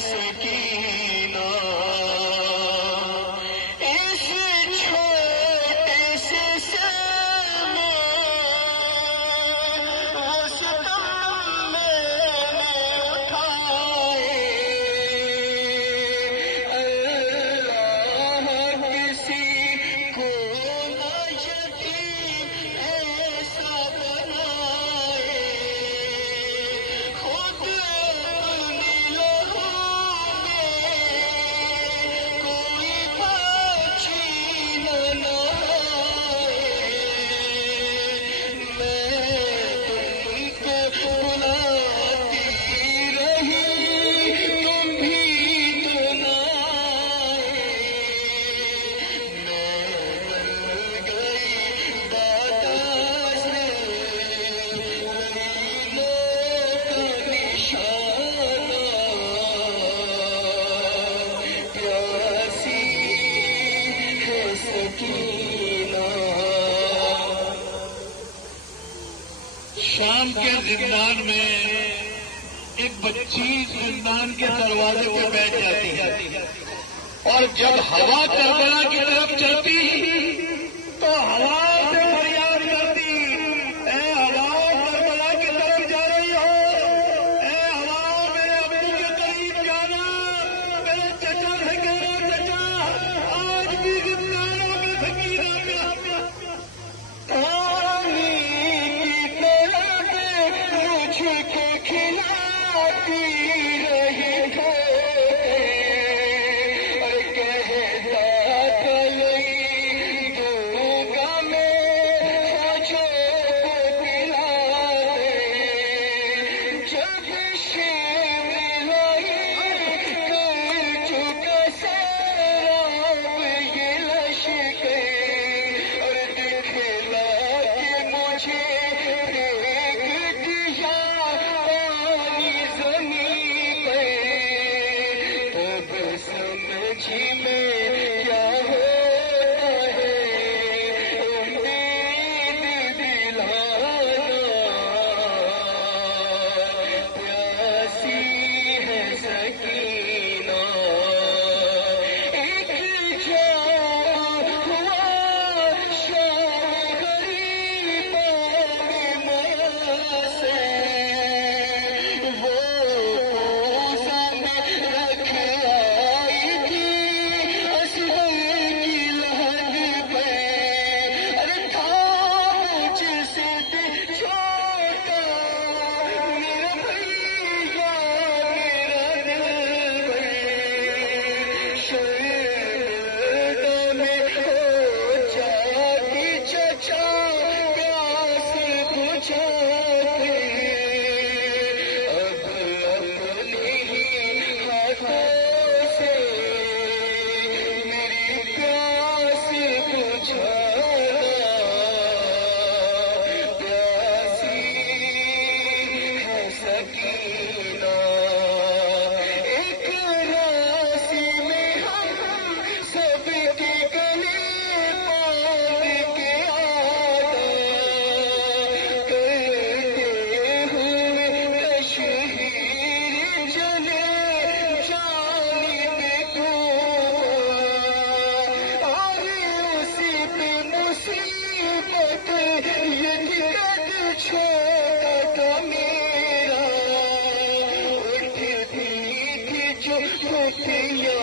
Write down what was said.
سکینہ اس چھوٹے سے سلمان وہ ستم میں نے اٹھائے اللہ کسی کو نہ یتیم ایسا بنائے خود اپنی لہو میں کوئی بچی نہ نہائے میں تم کو بلاتی رہی تم بھی تو نہ آئے میں بن گئی دادا سے پیاسی ہے سکینہ شام کے زندان میں ایک بچی زندان کے دروازے پہ بیٹھ جاتی ہے اور جب ہوا کربلا کی طرف چلتی تو ہوا سے فریاد کرتی اے ہوا کربلا کی طرف جا رہی ہو اے ہوا میرے ابو کے قریب جانا میرے چچا سے کہنا چچا آج بھی زندانوں میں سکینہ پانی کی طرح مجھ کو کھلاتی رہی ہے اور کہتا کلئی دوں گا میں خواجوں کو پلا دے جب شیر لائی کر چکا سیراب یہ لشکر اور دکھلا کے مجھے پھینک دیا پانی زمین پہ تب سمجھی میں کیا ہوتا ہے امید دلانا پیاسی ہے سکینہ ایک جان ہوا شام غریبوں میں سے وہ پوزا میں رکھ آئی تھی اصغر کی لہد پہ ارے تھا مجھ سے دل چھوٹا میرا بھیا میرا دل شردوں میں ہو جاتی چچا پیاس بجھاتے اب اپنی ہی ہاتھوں سے میری پیاس بجھانا پیاسی ہے سکینہ ایک راسی میں ہم سب کے گلے باندھ کے آنا کرتے ہوئے تشہیر جلے جانب کو اور اسی پہ مصیبت یہ قد چھوٹا تھا میرا اٹھتی تھی جو خفیہ